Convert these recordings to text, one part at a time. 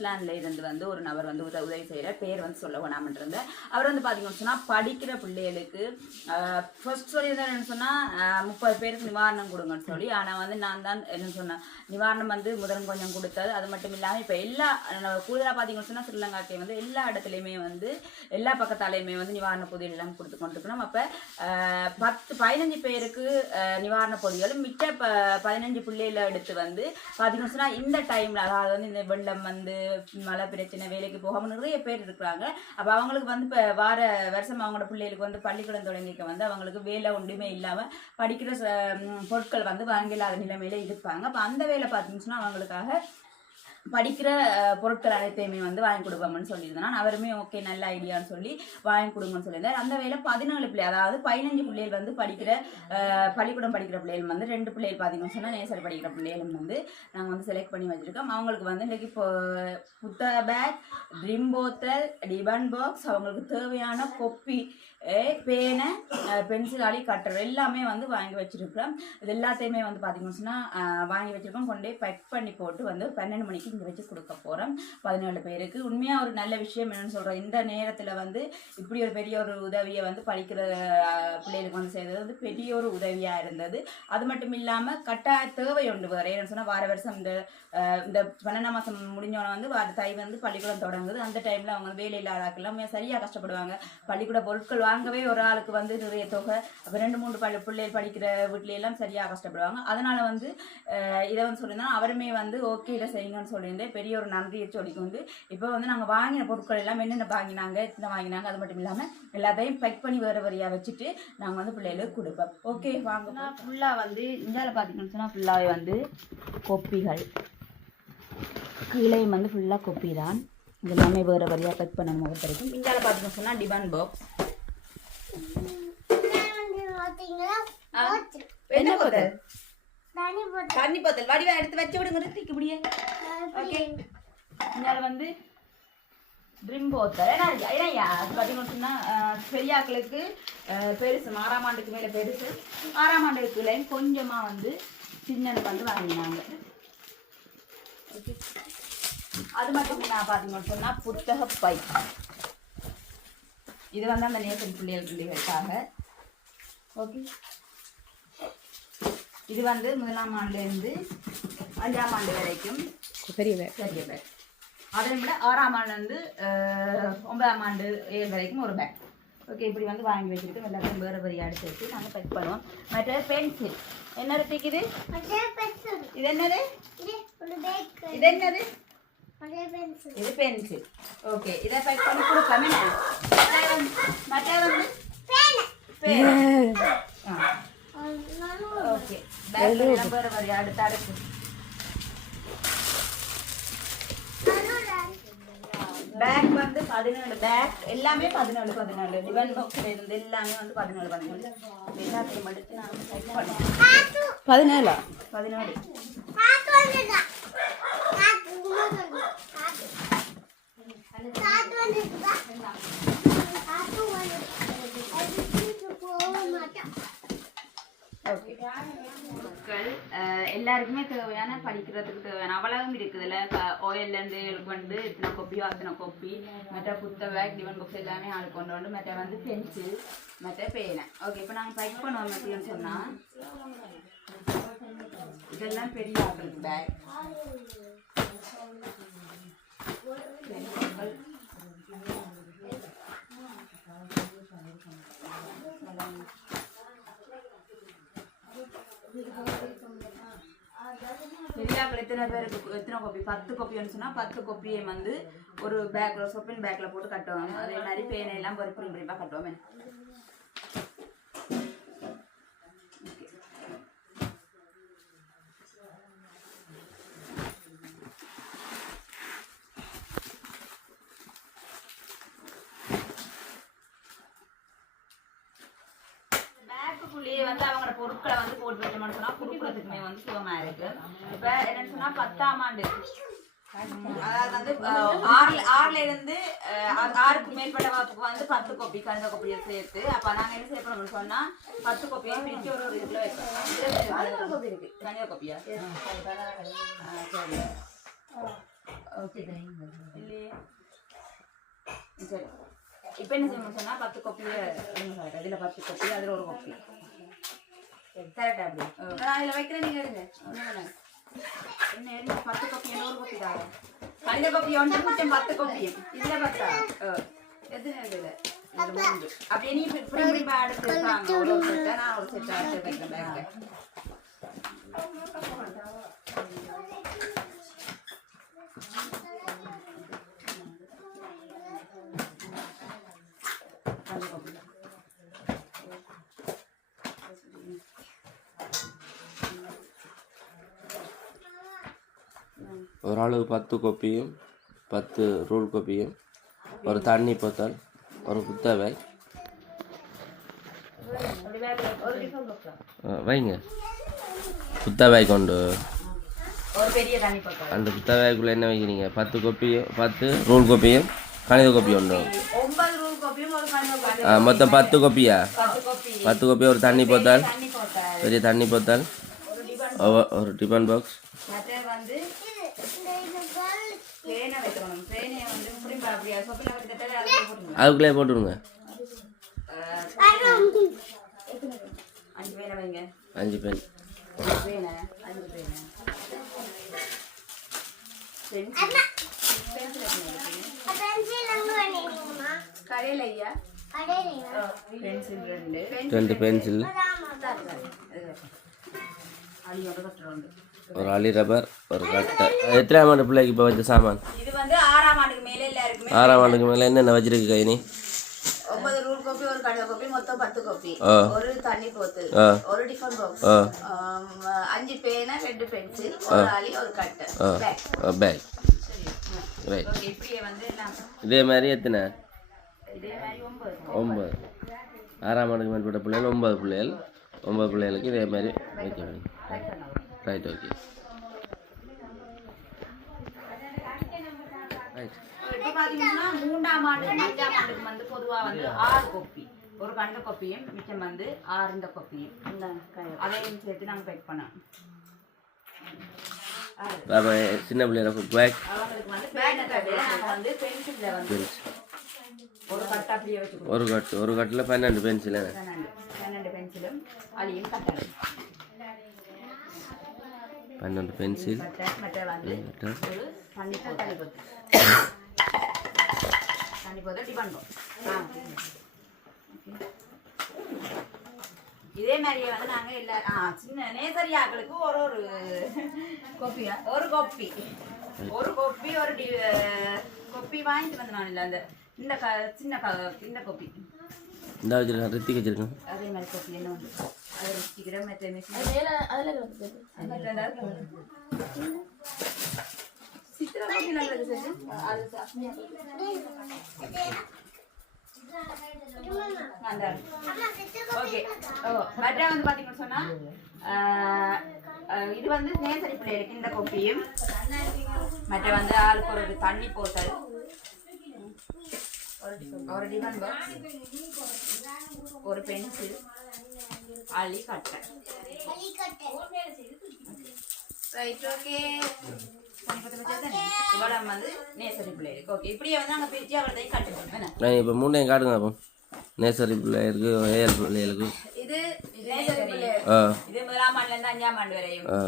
வந்து இருந்து வந்து ஒரு நபர் வந்து உத உதவி செய்கிற பேர் வந்து சொல்ல வேணாமன் இருந்தேன் அவர் வந்து பார்த்தீங்கன்னு சொன்னால் படிக்கிற பிள்ளைகளுக்கு ஃபர்ஸ்ட் சொல்லியிருந்தாருன்னு சொன்னால் முப்பது பேருக்கு நிவாரணம் கொடுங்கன்னு சொல்லி. ஆனால் வந்து நான் தான் என்ன சொன்னேன் நிவாரணம் வந்து முதன் கொஞ்சம் கொடுத்தது. அது மட்டும் இல்லாமல் இப்போ எல்லா கூடுதலாக பார்த்தீங்கன்னு சொன்னால் ஸ்ரீலங்காக்கே வந்து எல்லா இடத்துலையுமே வந்து எல்லா பக்கத்தாலையுமே வந்து நிவாரண பொதிகள் எல்லாம் கொடுத்து கொண்டிருக்கணும். அப்போ பத்து பதினஞ்சு பேருக்கு நிவாரண பொதிகளும் மிச்ச ப பதினஞ்சு பிள்ளைகளை எடுத்து வந்து பார்த்தீங்கன்னு சொன்னால் இந்த டைமில் அதாவது வந்து இந்த வெள்ளம் வந்து மழை பிரச்சனை வேலைக்கு போகாமல் நிறைய பேர் இருக்கிறாங்க. அப்போ அவங்களுக்கு வந்து இப்போ வார வருஷம் அவங்களோட பிள்ளைகளுக்கு வந்து பள்ளிக்கூடம் தொடங்கிக்க வந்து அவங்களுக்கு வேலை ஒன்றுமே இல்லாமல் படிக்கிற ச- பொருட்கள் வந்து வாங்கில்லாத நிலைமையில இருப்பாங்க. அப்போ அந்த வேலை பார்த்தீங்கன்னு சொன்னா அவங்களுக்காக படிக்கிற பொருட்கள் அனைத்தையுமே வந்து வாங்கி கொடுப்போம்னு சொல்லியிருந்தேன். நான் அவருமே ஓகே நல்ல ஐடியான்னு சொல்லி வாங்கி கொடுங்கன்னு சொல்லியிருந்தார். அந்த வேலை பதினாலு பிள்ளை அதாவது பதினஞ்சு பிள்ளைகள் வந்து படிக்கிற பள்ளிக்கூடம் படிக்கிற பிள்ளைகள் வந்து ரெண்டு பிள்ளைகள் பார்த்தீங்கன்னு சொன்னால் நேசரி படிக்கிற பிள்ளைகளும் வந்து நாங்கள் வந்து செலக்ட் பண்ணி வச்சுருக்கோம். அவங்களுக்கு வந்து இன்றைக்கி இப்போ புத்தக பேக் ட்ரிம் போத்தல் டிபன் பாக்ஸ் அவங்களுக்கு தேவையான கொப்பி பேனை பென்சில் அலி கட்டர் எல்லாமே வந்து வாங்கி வச்சுருக்கோம் இது எல்லாத்தையுமே வந்து பார்த்திங்கன்னு சொன்னால் வாங்கி வச்சுருக்கோம். கொண்டு போய் பேக் பண்ணி போட்டு வந்து பன்னெண்டு மணிக்கு இங்கே வச்சு கொடுக்க போகிறோம் பதினேழு பேருக்கு. உண்மையாக ஒரு நல்ல விஷயம் என்னென்னு சொல்கிறோம் இந்த நேரத்தில் வந்து இப்படி ஒரு பெரிய ஒரு உதவியை வந்து படிக்கிற பிள்ளைகளுக்கு வந்து செய்தது வந்து பெரிய ஒரு உதவியாக இருந்தது. அது மட்டும் இல்லாமல் கட்டாய தேவை உண்டு வேறு. ஏன்னு சொன்னால் வார வருஷம் இந்த இந்த பன்னெண்டாம் மாதம் முடிஞ்சோன்னே வந்து வார தை வந்து பள்ளிக்கூடம் தொடங்குது. அந்த டைமில் அவங்க வேலை சரியாக கஷ்டப்படுவாங்க. பள்ளிக்கூட பொருட்கள் வாங்கவே ஒரு ஆளுக்கு வந்து நிறைய தொகை. அப்போ ரெண்டு மூணு பள்ளி பிள்ளைகள் படிக்கிற வீட்லையெல்லாம் எல்லாம் சரியாக கஷ்டப்படுவாங்க. அதனால வந்து இதை வந்து சொல்லியிருந்தோம் அவருமே வந்து ஓகே இதை செய்யுங்கன்னு சொல்லியிருந்தேன். பெரிய ஒரு நன்றியை சொல்லிக்கொண்டு இப்போ வந்து நாங்கள் வாங்கின பொருட்கள் எல்லாம் என்னென்ன வாங்கினாங்க எத்தனை வாங்கினாங்க அது மட்டும் இல்லாமல் எல்லாத்தையும் பேக் பண்ணி வேறு வரியாக வச்சுட்டு நாங்கள் வந்து பிள்ளைகளுக்கு கொடுப்போம். ஓகே வாங்க. ஃபுல்லாக வந்து இந்தியாவில் பார்த்தீங்கன்னு சொன்னால் ஃபுல்லாகவே வந்து கொப்பிகள். கீழையும் வந்து ஃபுல்லாக கொப்பி தான் இது எல்லாமே வேறு வரியாக கட் பண்ணணும் ஒவ்வொரு இந்தியாவில் பார்த்தீங்கன்னு சொன்னால் டிபன் பாக்ஸ் என்ன போதல் தண்ணி போத்தல் வடிவா எடுத்து வச்சு விடுங்க. ரித்திக்கு முடிய ஓகே. இந்தால வந்து ட்ரிம் போத்தல். ஏன்னா ஏன்னா பார்த்தீங்கன்னு சொன்னால் பெரியாக்களுக்கு பெருசு. ஆறாம் ஆண்டுக்கு மேலே பெருசு. ஆறாம் ஆண்டுக்குள்ளேயும் கொஞ்சமாக வந்து சின்னனுக்கு வந்து வாங்கினாங்க. ஓகே அது மட்டும் நான் பார்த்தீங்கன்னு சொன்னால் புத்தக பை இது வந்து அந்த நேசன் பிள்ளைகள் பிள்ளைகளுக்காக. ஓகே இது வந்து முதலாம் ஆண்டுலேருந்து அஞ்சாம் ஆண்டு வரைக்கும். பெரிய பேக் பெரிய பேக் அதை விட ஆறாம் ஆண்டு வந்து அஹ், ஒன்பதாம் ஆண்டு ஏழு வரைக்கும் ஒரு பேக் ஓகே இப்படி வந்து வாங்கி வச்சுருக்கோம் எல்லாத்தையும் வேறு வேறு எடுத்து வச்சு நாங்கள் பேக் பண்ணுவோம். மற்ற பென்சில் என்ன இருக்குது இது? என்னது? இது என்னது? இது பென்சில் ஓகே இதை பேக் பண்ணி என்ன? மற்ற வந்து- ஓகே பேக் எல்லாம் வேறு வேறு அடுத்து அடுத்து. பேக் வந்து பதினேழு. பேக் எல்லாமே பதினேழு பதினேழு. டிவன் பாக்ஸ்ல இருந்து எல்லாமே வந்து பதினேழு பதினேழு. எல்லாத்தையும் எடுத்து நான் செக் பண்ணுவேன் பதினேழா? பதினேழு. எல்லாருக்குமே தேவையான படிக்கிறதுக்கு தேவையான அவ்வளவும் இருக்குதுல்ல. ஆயில்லேருந்து வந்து இத்தனை கொப்பியோ அத்தனை கொப்பி மற்ற புத்த பேக் டிவன் புக்ஸ் எல்லாமே ஆள் கொண்டு வந்து மற்ற வந்து பென்சில் மற்ற பேனை ஓகே இப்போ நாங்கள் பைக் பண்ணுவோம் எப்படின்னு சொன்னால் இதெல்லாம் பெரிய ஆக்களுக்கு பேக் பெரியவர்கள் பெரியாக்கள் எத்தனை பேருக்கு எத்தனை கோப்பி பத்து கோப்பின்னு சொன்னால் பத்து கோப்பியை வந்து ஒரு பேக்கில் சொப்பின் பேக்கில் போட்டு கட்டுவாங்க. அதே மாதிரி பேனை எல்லாம் ஒரு பிரிண்ட் பிரிப்பாக கட்டுவோமே பேக்குக்குள்ளேயே வந்து அவங்களோட பொருட்களை வந்து போட்டு வச்சோம்னு சொன்னா கொடுக்குறதுக்குமே வந்து சுகமா இருக்கு இப்ப என்னன்னு சொன்னா பத்தாம் ஆண்டு. அதாவது வந்து அஹ், ஆறுல இருந்து ஆறுக்கு மேற்பட்ட வகுப்புக்கு வந்து பத்து கோப்பி கணித கோப்பியை சேர்த்து அப்ப நாங்க என்ன செய்ய போறோம்னு சொன்னா பத்து கோப்பியை பிரிச்சு ஒரு ஒரு இதுல வைப்போம். கோப்பி இருக்கு. கோப்பியா? சரி. ஓகே. இல்லையே. சரி. இப்போ என்ன செய்யணும் சொன்னா பத்து கோப்பியை இதுல பத்து கோப்பி அதுல ஒரு கோப்பி. கரெக்டா அப்படி நான் இதுல வைக்கிறேன் நீங்க எடுங்க. என்ன என்ன பத்து கோப்பி ஒரு கோப்பி தாரா கணித கோப்பி ஒன்று மிச்சம் பத்து கோப்பி இதுல பத்தா. எத்தனை இதுல. அப்படியே நீ இப்படி இப்படி அடுத்து தாங்க. ஒரு செட்டா நான் ஒரு செட்டா அடுத்து வைக்கிறேன் ஒரு ஆளுக்கு பத்து கொப்பியும் பத்து ரூல் கொப்பியும் ஒரு தண்ணி போத்தல் ஒரு புத்தவை வைங்க. புத்தவை கொண்டு. அந்த புத்தவைக்குள்ளே என்ன வைக்கிறீங்க? பத்து கொப்பியும் பத்து ரூல் கொப்பியும் கணித கொப்பி உண்டு மொத்தம் பத்து கொப்பியா? பத்து கோப்பி கொப்பி ஒரு தண்ணி போத்தல் பெரிய தண்ணி போத்தல் ஒரு ஒரு டிஃபன் பாக்ஸ் மற்ற வந்து பேனை வைக்கணும் பேனையை வந்து இப்படி அப்படியா சொப்பில் கிட்டத்தட்ட அதில் போட்டுங்க அதுக்குள்ளே போட்டுருங்க அஞ்சு பேனை வைங்க அஞ்சு பென் அஞ்சு பேனை அஞ்சு பேனை பென்சில் பென்சில் கடையில ஐயா பென்சில் ரெண்டு பென்சில் ஒரு அலி ரப்பர் ஒரு கட்டை. எத்தனை ஆண்டு பிள்ளைக்கு இப்போ வச்ச சாமான்? இது வந்து ஆறாம் ஆண்டுக்கு மேலே எல்லாருக்குமே ஆறாம் ஆண்டுக்கு மேலே என்னென்ன வச்சிருக்கு கைனி ஒன்பது ரூல் காப்பி ஒரு கணித காப்பி மொத்தம் பத்து காப்பி. ஒரு தண்ணி போத்தல் ஆ. ஒரு டிஃபன் பாக்ஸ் அஞ்சு பேனா ரெண்டு பென்சில் ஒரு ஆளி ஒரு கட்டை. பேக் ரைட் இதே மாதிரி எத்தனை? ஒன்பது. ஆறாம் ஆண்டுக்கு மேற்பட்ட பிள்ளைகள் ஒன்பது பிள்ளைகள். ஒன்பது பிள்ளைகளுக்கு இதே மாதிரி வைக்க வேண்டும். ரைட் ஓகே இப்போ பார்த்தீங்கன்னா மூன்றாம் ஆண்டு அஞ்சாம் ஆண்டுக்கு வந்து பொதுவாக வந்து ஆறு கொப்பி ஒரு கண்ட கொப்பியும் மிச்சம் வந்து ஆறுந்த கொப்பியும் அதையும் சேர்த்து நாங்கள் பேக் பண்ணோம் சின்ன பிள்ளைகளுக்கு பேக் வந்து பென்சிலில் ஒரு கட்டு ஒரு கட்டு ஒரு கட்டில் பன்னெண்டு பென்சில் பன்னெண்டு பென்சிலும் அதையும் கட்டணும். பன்னெண்டு பென்சில். இதே மாதிரியே வந்து நாங்கள் எல்லா ஆ சின்ன நேசரி ஆக்களுக்கு ஒரு ஒரு காப்பியா? ஒரு கொப்பி. ஒரு கொப்பி ஒரு டி கொப்பி வாங்கிட்டு வந்து நான் இல்லை அந்த இந்த க சின்ன க இந்த கொப்பி. இந்த வச்சிருக்கேன் ரித்திக் வச்சிருக்கேன் அதே மாதிரி கொப்பி என்ன உண்டு அதை வச்சுக்கிறேன் மற்ற மிஷின் சித்திரா காப்பி நல்லது சார் அது ஓகே. ஓ மற்ற வந்து பார்த்தீங்கன்னு இது வந்து நேசரி பிள்ளைகளுக்கு இந்த கொப்பியும் மற்ற வந்து ஆளுக்கு ஒரு தண்ணி போத்தல் ஒரு டிஃபன் பாக்ஸ் ஒரு பென்சில் அள்ளி கட்டை ரைட் ஓகே இப்போ மூணையும் காட்டுங்க அப்போ. நேசரி பிள்ளைகளுக்கு ஏஎல் பிள்ளைகளுக்கு. இது நேசரி ஆ. இது முதலாம் ஆண்டுல இருந்து அஞ்சாம் ஆண்டு வரையும். ஆ.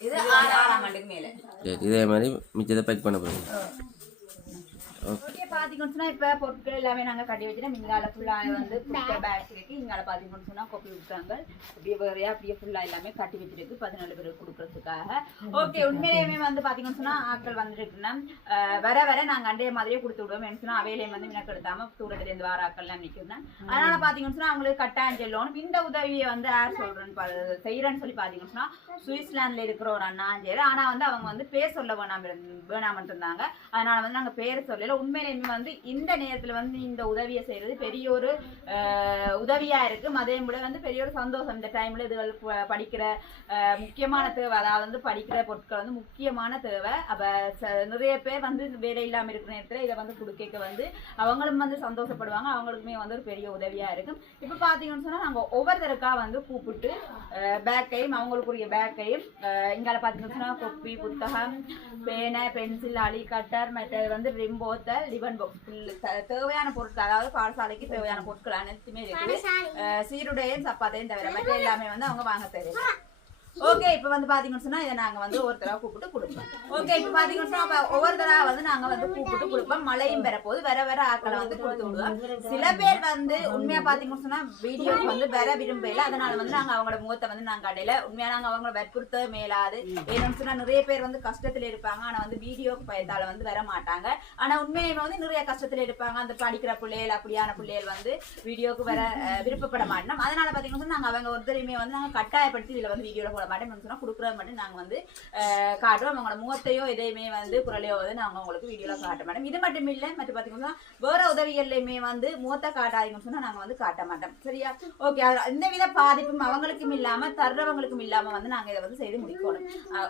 இது ஆறாம் ஆண்டுக்கு மேலே. சரி இதே மாதிரி மிச்சத்தை பேக் பண்ண போகிறீங்க ஓகே பாத்தீங்கன்னு சொன்னா இப்ப பொருட்கள் எல்லாமே நாங்க கட்டி வச்சுட்டோம். இங்கால ஃபுல்லா வந்து இங்கால பாத்தீங்கன்னு சொன்னா கொப்பி விட்டாங்க அப்படியே வேறையா அப்படியே ஃபுல்லா எல்லாமே கட்டி வச்சிருக்கு. பதினாலு பேருக்கு கொடுக்கறதுக்காக. ஓகே உண்மையிலேயுமே வந்து பாத்தீங்கன்னு சொன்னா ஆட்கள் வந்துருக்குன்னா வர வர நாங்க அண்டைய மாதிரியே கொடுத்து விடுவோம். என்ன சொன்னா அவையிலேயும் வந்து மினக்கெடுத்தாம தூரத்துல இருந்து வர ஆட்கள் எல்லாம் நிற்கிறேன் அதனால பாத்தீங்கன்னு சொன்னா அவங்களுக்கு கட்டாயம் செல்லணும் இந்த உதவியை வந்து யார் சொல்றேன்னு செய்யறேன்னு சொல்லி பாத்தீங்கன்னு சொன்னா சுவிட்சர்லாந்துல இருக்கிற ஒரு அண்ணா செய்யற ஆனா வந்து அவங்க வந்து பேர் சொல்ல வேணாம் வேணாம்னு இருந்தாங்க. அதனால வந்து நாங்க பேர் சொல்லல. உண்மையிலேயுமே வந்து இந்த நேரத்துல வந்து இந்த உதவியை செய்யறது பெரிய ஒரு உதவியாக உதவியா இருக்கு. அதே போல வந்து பெரிய ஒரு சந்தோஷம். இந்த டைம்ல இதுகள் படிக்கிற முக்கியமான தேவை அதாவது வந்து படிக்கிற பொருட்கள் வந்து முக்கியமான தேவை. அப்ப ச- நிறைய பேர் வந்து வேலை இல்லாம இருக்கிற நேரத்துல இதை வந்து கொடுக்க வந்து அவங்களும் வந்து சந்தோஷப்படுவாங்க. அவங்களுக்குமே வந்து ஒரு பெரிய உதவியா இருக்கும். இப்ப பாத்தீங்கன்னு சொன்னா நாங்க ஒவ்வொருத்தருக்கா வந்து கூப்பிட்டு பேக்கையும் அவங்களுக்குரிய பேக்கையும் இங்கால பாத்தீங்கன்னு கொப்பி புத்தகம் பேனை பென்சில் அலி கட்டர் மற்ற வந்து ரிம்போத் ரிம்போத்தல் லிவன் பாக்ஸ் தேவையான பொருட்கள் அதாவது பாடசாலைக்கு தேவையான பொருட்கள் அனைத்துமே இருக்குது. சீருடையும் சப்பாத்தையும் தவிர மற்ற எல்லாமே வந்து அவங்க வாங்க தேவையில்லை ஓகே இப்போ வந்து பாத்தீங்கன்னு சொன்னா இதை நாங்க வந்து ஒருத்தரா கூப்பிட்டு கொடுப்போம். ஓகே இப்போ பாத்தீங்கன்னு சொன்னா ஒவ்வொரு தடவை வந்து நாங்க வந்து கூப்பிட்டு கொடுப்போம். மழையும் பெறப்போது வேற வேற ஆக்களை வந்து கொடுத்து விடுவோம். சில பேர் வந்து உண்மையா பாத்தீங்கன்னு சொன்னா வீடியோ வந்து வர விரும்பல அதனால வந்து நாங்க அவங்களோட முகத்தை வந்து நாங்க கடையில உண்மையா நாங்க அவங்கள வற்புறுத்த மேலாது ஏன்னு சொன்னா நிறைய பேர் வந்து கஷ்டத்துல இருப்பாங்க. ஆனா வந்து வீடியோக்கு பயத்தால வந்து வர மாட்டாங்க. ஆனா உண்மையுமே வந்து நிறைய கஷ்டத்துல இருப்பாங்க. அந்த படிக்கிற பிள்ளைகள் அப்படியான பிள்ளைகள் வந்து வீடியோக்கு வர விருப்பப்பட மாட்டோம். அதனால பாத்தீங்கன்னா நாங்க அவங்க ஒருத்தரையுமே வந்து நாங்க கட்டாயப்படுத்தி இதுல வந்து வீடியோல போட மாட்டோம் சொன்னா கொடுக்குறது மட்டும் நாங்கள் வந்து காட்டுவோம் அவங்களோட முகத்தையோ எதையுமே வந்து குரலையோ வந்து நாங்கள் உங்களுக்கு வீடியோவில் காட்ட மாட்டோம் இது மட்டும் இல்லை மற்ற பார்த்தீங்கன்னா வேற உதவிகள்லையுமே வந்து முகத்தை காட்டாதீங்கன்னு சொன்னால் நாங்கள் வந்து காட்ட மாட்டோம். சரியா? ஓகே எந்த வித பாதிப்பும் அவங்களுக்கும் இல்லாமல் தர்றவங்களுக்கும் இல்லாமல் வந்து நாங்கள் இதை வந்து செய்து முடிக்கணும்.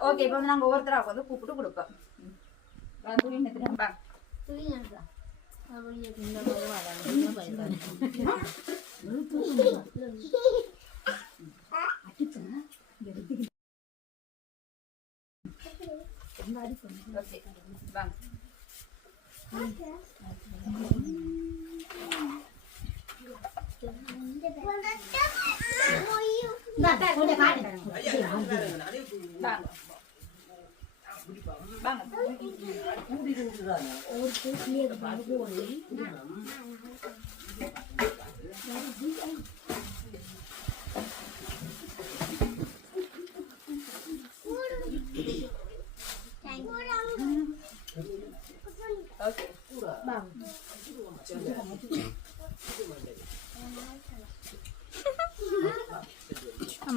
ஓகே இப்போ வந்து நாங்கள் ஒவ்வொருத்தராக வந்து கூப்பிட்டு கொடுப்போம். ம். துணி ஓகே வாங்க வாங்க வாங்க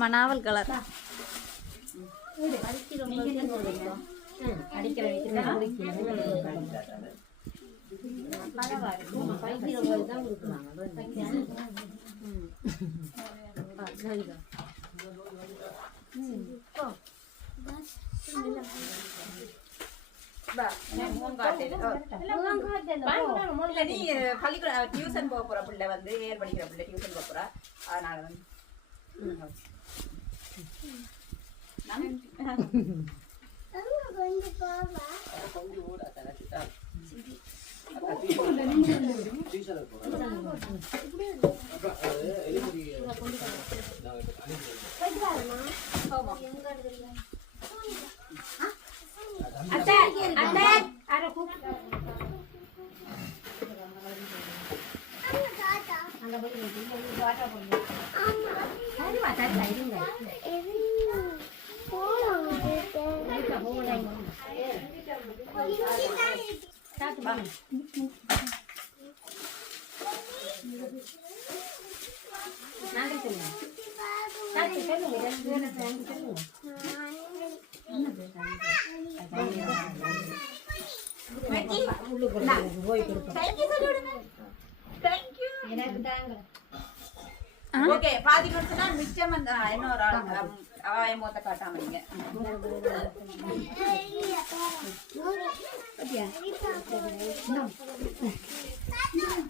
ஆமா நாவல் கலர் பள்ளிக்கூட டியூஷன் போக போற பிள்ளை வந்து ஏர் படிக்கிற பிள்ளை டியூஷன் போக போறா. அதனால வந்து. அத்தை போய் ஆட்டோ போய் நான் ஓகே பாத்தீங்கன்னு சொன்னா மிச்சம் வந்து ஆ, இன்னொரு ஆள் ஆம், அவ என் முகத்தை காட்டாம நீங்க.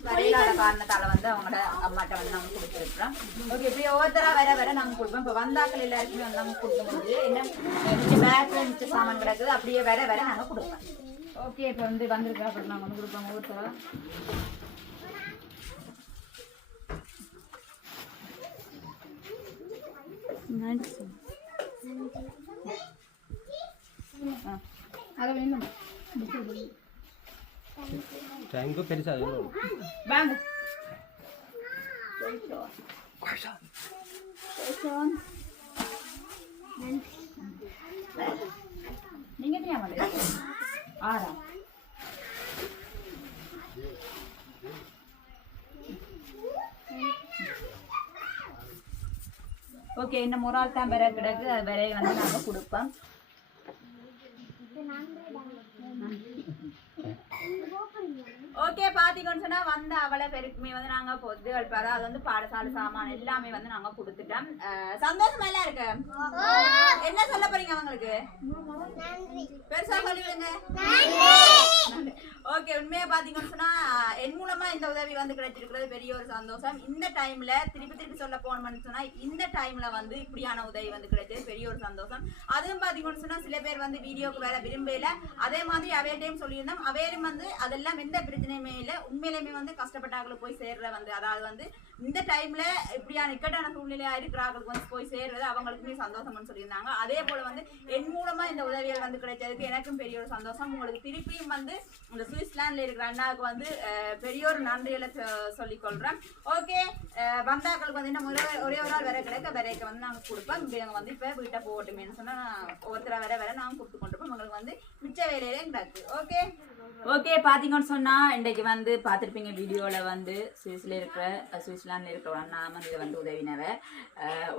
வரையிலாத காரணத்தால வந்து அவங்களோட அம்மாட்ட வந்து நாங்க கொடுத்துருக்கோம் ஓகே இப்படி ஒவ்வொருத்தரா வர வர நாங்க கொடுப்போம். இப்ப வந்தாக்கள் எல்லாருக்குமே வந்து நாங்க கொடுக்க முடியுது. என்ன மிச்ச பேக்ல மிச்ச சாமான் கிடக்குது அப்படியே வர வர நாங்க கொடுப்போம். ஓகே இப்ப வந்து வந்திருக்கா. அப்புறம் நாங்க வந்து கொடுப்போம் ஒவ்வொருத்தரா ஆ, அதை வேணும் டைமுக்கு பெருசாக வாங்க நீங்க எத்தனை வந்து ஆறா ஓகே ஒரு ஆள் தான் வேற கிடக்கு அது வேற வந்து நாங்க கொடுப்போம். ஓகே பாத்தீங்கன்னு சொன்னா வந்த அவளை பெருக்குமே வந்து நாங்க பொது அதாவது வந்து பாடசாலை சாமான் எல்லாமே வந்து நாங்க கொடுத்துட்டோம். சந்தோஷமா எல்லாம் இருக்கு? என்ன சொல்ல போறீங்க அவங்களுக்கு? பெருசா சொல்லிடுங்க ஓகே உண்மையா பாத்தீங்கன்னு சொன்னா என் மூலமா இந்த உதவி வந்து கிடைச்சிருக்கிறது பெரிய ஒரு சந்தோஷம். இந்த டைம்ல திருப்பி திருப்பி சொல்ல போனோம்னு சொன்னா இந்த டைம்ல வந்து இப்படியான உதவி வந்து கிடைச்சது பெரிய ஒரு சந்தோஷம். அதுவும் பாத்தீங்கன்னு சொன்னா சில பேர் வந்து வீடியோக்கு வேற விரும்பல. அதே மாதிரி அவையிட்டையும் சொல்லியிருந்தோம். அவேரும் வந்து அதெல்லாம் எந்த பிரச்சனையுமே இல்லை. உண்மையிலுமே வந்து கஷ்டப்பட்டாங்களுக்கு போய் சேர்ற வந்து அதாவது வந்து இந்த டைம்ல இப்படியான இக்கட்டான சூழ்நிலையா இருக்கிறாங்களுக்கு வந்து போய் சேர்றது அவங்களுக்குமே சந்தோஷம்னு சொல்லியிருந்தாங்க. அதே போல வந்து என் மூலமா இந்த உதவிகள் வந்து கிடைச்சதுக்கு எனக்கும் பெரிய ஒரு சந்தோஷம். உங்களுக்கு திருப்பியும் வந்து இந்த நியூசிலாந்துல இருக்கிற அண்ணாவுக்கு வந்து பெரிய ஒரு நன்றிகளை சொல்லிக் கொள்றேன் ஓகே வந்தாக்களுக்கு வந்து என்ன ஒரே ஒரே ஒரு ஆள் வர கிடைக்க வரைக்க வந்து நாங்க கொடுப்போம். இவங்க வந்து இப்ப வீட்டை போகட்டுமேனு சொன்னா ஒருத்தர வர வர நாங்க கொடுத்து கொண்டிருப்போம். உங்களுக்கு வந்து மிச்ச வேலையிலே கிடக்கு ஓகே ஓகே பார்த்தீங்கன்னு சொன்னால் இன்றைக்கு வந்து பார்த்துருப்பீங்க வீடியோவில் வந்து சுவிஸில் இருக்கிற அஹ், இருக்கிற ஒரு அண்ணா வந்து இதை வந்து உதவினவர்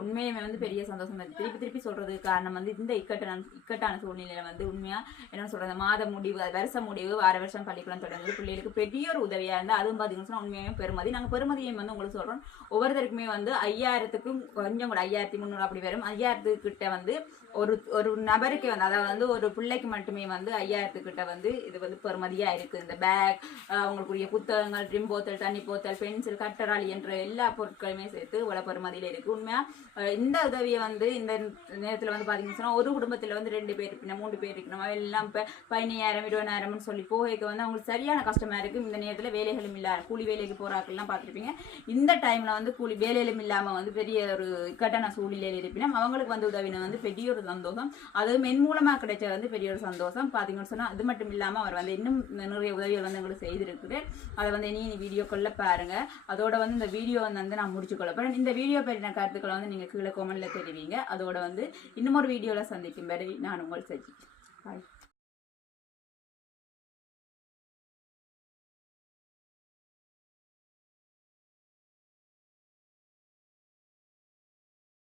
உண்மையுமே வந்து பெரிய சந்தோஷம் திருப்பி திருப்பி சொல்கிறது காரணம் வந்து இந்த இக்கட்டான இக்கட்டான சூழ்நிலையில் வந்து உண்மையாக என்ன சொல்கிறது மாத முடிவு வருஷ முடிவு வார வருஷம் பள்ளிக்கூடம் தொடர்ந்து பிள்ளைகளுக்கு பெரிய ஒரு உதவியாக இருந்தால் அதுவும் பார்த்தீங்கன்னு சொன்னால் உண்மையாவே பெருமதி. நாங்கள் பெருமதியை வந்து உங்களுக்கு சொல்கிறோம் ஒவ்வொருத்தருக்குமே வந்து ஐயாயிரத்துக்கும் கொஞ்சம் கூட ஐயாயிரத்தி முந்நூறு அப்படி வரும். ஐயாயிரத்துக்கிட்ட வந்து ஒரு ஒரு நபருக்கு வந்து அதாவது வந்து ஒரு பிள்ளைக்கு மட்டுமே வந்து ஐயாயிரத்துக்கிட்ட வந்து இது வந்து பெருமதி பெருமதியா இருக்குது இந்த பேக் அவங்களுக்குரிய புத்தகங்கள் ட்ரிம் போத்தல் தண்ணி போத்தல் பென்சில் கட்டராளி என்ற எல்லா பொருட்களுமே சேர்த்து இவ்வளவு பெருமதியில இருக்கு உண்மையாக இந்த உதவியை வந்து இந்த நேரத்தில் வந்து பார்த்தீங்கன்னு சொன்னால் ஒரு குடும்பத்தில் வந்து ரெண்டு பேர் இருக்கணும் மூணு பேர் இருக்கணும்? எல்லாம் இப்போ பதினையாயிரம் இருபதாயிரம்னு சொல்லி போகைக்கு வந்து அவங்களுக்கு சரியான கஷ்டமாக இருக்குது இந்த நேரத்தில் வேலைகளும் இல்லாத கூலி வேலைக்கு போகிறாக்கெல்லாம் பார்த்துருப்பீங்க இந்த டைமில் வந்து கூலி வேலையிலும் இல்லாமல் வந்து பெரிய ஒரு இக்கட்டான சூழ்நிலையில் இருப்பினும் அவங்களுக்கு வந்து உதவின வந்து பெரிய ஒரு சந்தோஷம். அது மென் மூலமாக கிடைச்ச வந்து பெரிய ஒரு சந்தோஷம். பார்த்தீங்கன்னு சொன்னால் அது மட்டும் இல்லாமல் அவர் வந்து இன்னும் நிறைய உதவிகள் வந்து எங்களுக்கு செய்திருக்குது. அதை வந்து இனி வீடியோக்குள்ளே பாருங்க. அதோட வந்து இந்த வீடியோ வந்து நான் முடிச்சு கொள்ள இந்த வீடியோ பற்றின கருத்துக்களை வந்து நீங்கள் கீழே கொமெண்ட்ல தெரிவிங்க. அதோட வந்து இன்னமொரு ஒரு சந்திக்கும் வரை நான் உங்கள் சஜி. பாய்